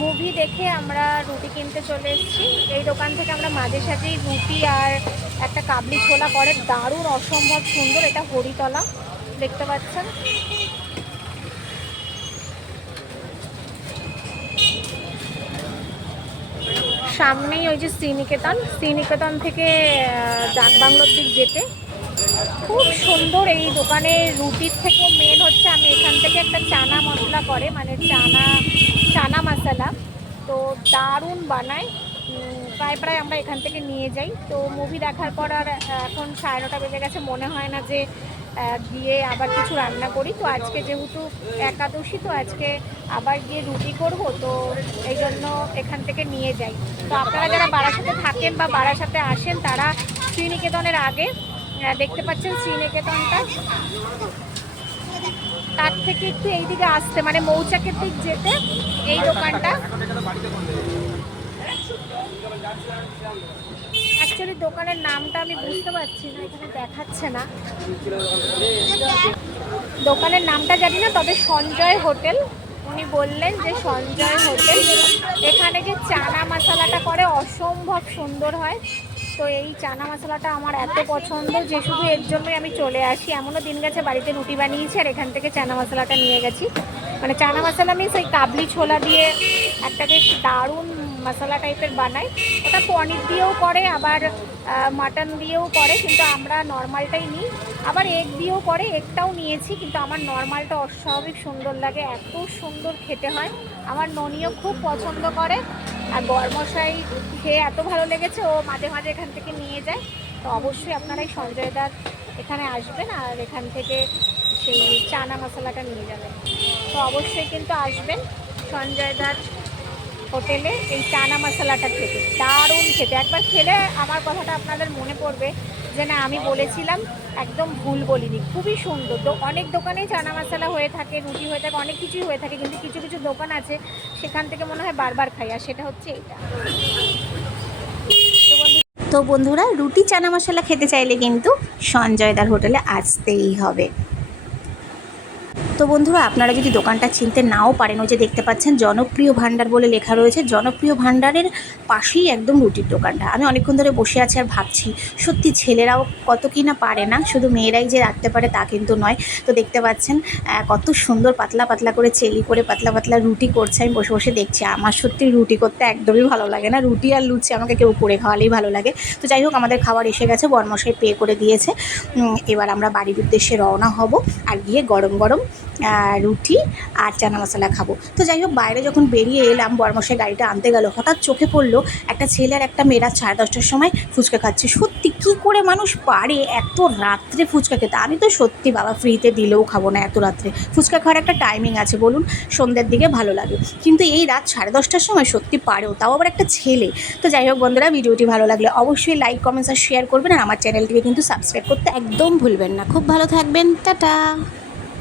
Movie দেখে আমরা রুটি কিনতে চলে এসেছি। এই দোকান থেকে আমরা মাঝে সাঝেই রুটি আর একটা কাবলি ছোলা করে, দারুণ অসম্ভব সুন্দর। এটা হরিতলা, দেখতে পাচ্ছেন। সামনেই ওই যে শ্রীনিকেতন, শ্রীনিকেতন থেকে ডাকবাংলোর দিক যেতে খুব সুন্দর। এই দোকানের রুটির থেকেও মেন হচ্ছে আমি এখান থেকে একটা চানা মশলা করে, মানে চানা মশলা, তো দারুণ বানায়। প্রায় আমরা এখান থেকে নিয়ে যাই। তো মুভি দেখার পর আর এখন 9:30 বেজে গেছে, মনে হয় না যে গিয়ে আবার কিছু রান্না করি। তো আজকে যেহেতু একাদশী, তো আজকে আবার গিয়ে রুটি করব, তো এই জন্য এখান থেকে নিয়ে যাই। তো আপনারা যারা বারাসাতে থাকেন বা বারাসাতে আসেন, তারা শ্রীনিকেতনের আগে দেখতে পাচ্ছেন শ্রীনিকেতনটা, তার থেকে একটু এইদিকে আসতে, মানে মৌচাকের দিক যেতে এই দোকানটা। অ্যাকচুয়ালি দোকানের নামটা আমি বুঝতে পারছি না, এখানে দেখাচ্ছে না। দোকানের নামটা জানি না, তবে সঞ্জয় হোটেল, উনি বললেন যে সঞ্জয় হোটেল। এখানে যে চানা মশলাটা করে অসম্ভব সুন্দর হয়। তো এই চানা মশলাটা আমার এত পছন্দ যে শুধু এর জন্যই আমি চলে আসি। এমনও দিন গেছে বাড়িতে রুটি বানিয়েছি আর এখান থেকে চানা মশলাটা নিয়ে গেছি। মানে চানা মশলা মিন্স ওই কাবলি ছোলা দিয়ে একটা বেশ দারুণ মশলা টাইপের বানায়। ওটা পনির দিয়েও করে, আবার মাটন দিয়েও করে, কিন্তু আমরা নর্মালটাই নিই। আবার এগ দিয়েও করে, এগটাও নিয়েছি, কিন্তু আমার নর্মালটা অস্বাভাবিক সুন্দর লাগে, এত সুন্দর খেতে হয়। আমার ননিও খুব পছন্দ করে, আর বরমশাই খেয়ে এত ভালো লেগেছে, ও মাঝে মাঝে এখান থেকে নিয়ে যায়। তো অবশ্যই আপনারা এই সঞ্জয়দার এখানে আসবেন আর এখান থেকে সেই চানা মশলাটা নিয়ে যাবেন। তো অবশ্যই কিন্তু আসবেন সঞ্জয়দার হোটেলে এই চানা মশলাটা খেতে, দারুণ খেতে। একবার খেলে আমার কথাটা আপনাদের মনে পড়বে যে না, আমি বলেছিলাম, একদম ভুল বলিনি। খুবই সুন্দর। তো অনেক দোকানেই চানা মশলা হয়ে থাকে, রুটি হয়ে থাকে, অনেক কিছুই হয়ে থাকে, কিন্তু কিছু কিছু দোকান আছে সেখান থেকে মনে হয় বারবার খাই, আর সেটা হচ্ছে এটা। তো বন্ধুরা, রুটি চানা মশলা খেতে চাইলে কিন্তু সঞ্জয়দার হোটেলে আসতেই হবে। তো বন্ধুরা, আপনারা যদি দোকানটা চিনতে নাও পারেন, ওই যে দেখতে পাচ্ছেন জনপ্রিয় ভাণ্ডার বলে লেখা রয়েছে, জনপ্রিয় ভাণ্ডারের পাশেই একদম রুটির দোকানটা। আমি অনেকক্ষণ ধরে বসে আছি আর ভাবছি, সত্যি ছেলেরাও কত কি না পারে না, শুধু মেয়েরাই যে রাখতে পারে তা কিন্তু নয়। তো দেখতে পাচ্ছেন কত সুন্দর পাতলা পাতলা করে চেলি করে পাতলা পাতলা রুটি করছে। আমি বসে বসে দেখছি। আমার সত্যি রুটি করতে একদমই ভালো লাগে না, রুটি আর লুচি আমাকে কেউ করে খাওয়ালেই ভালো লাগে। তো যাই হোক, আমাদের খাবার এসে গেছে, বরমশাই পে করে দিয়েছে। এবার আমরা বাড়ির উদ্দেশ্যে রওনা হব আর গিয়ে গরম গরম রুটি আর চানা মশলা খাবো। তো যাই হোক, বাইরে যখন বেরিয়ে এলাম, বরমশাই গাড়িটা আনতে গেল, হঠাৎ চোখে পড়লো একটা ছেলে আর একটা মেয়েরা 10:30টার সময় ফুচকা খাচ্ছে। সত্যি কী করে মানুষ পারে এত রাত্রে ফুচকা খেতে? আমি তো সত্যি বাবা ফ্রিতে দিলেও খাবো না এত রাত্রে। ফুচকা খাওয়ার একটা টাইমিং আছে বলুন, সন্ধ্যের দিকে ভালো লাগে, কিন্তু এই রাত 10:30টার সময় সত্যি পারেও, তাও আবার একটা ছেলে। তো যাই হোক বন্ধুরা, ভিডিওটি ভালো লাগলে অবশ্যই লাইক, কমেন্টস আর শেয়ার করবেন, আর আমার চ্যানেলটিকে কিন্তু সাবস্ক্রাইব করতে একদম ভুলবেন না। খুব ভালো থাকবেন, টাটা।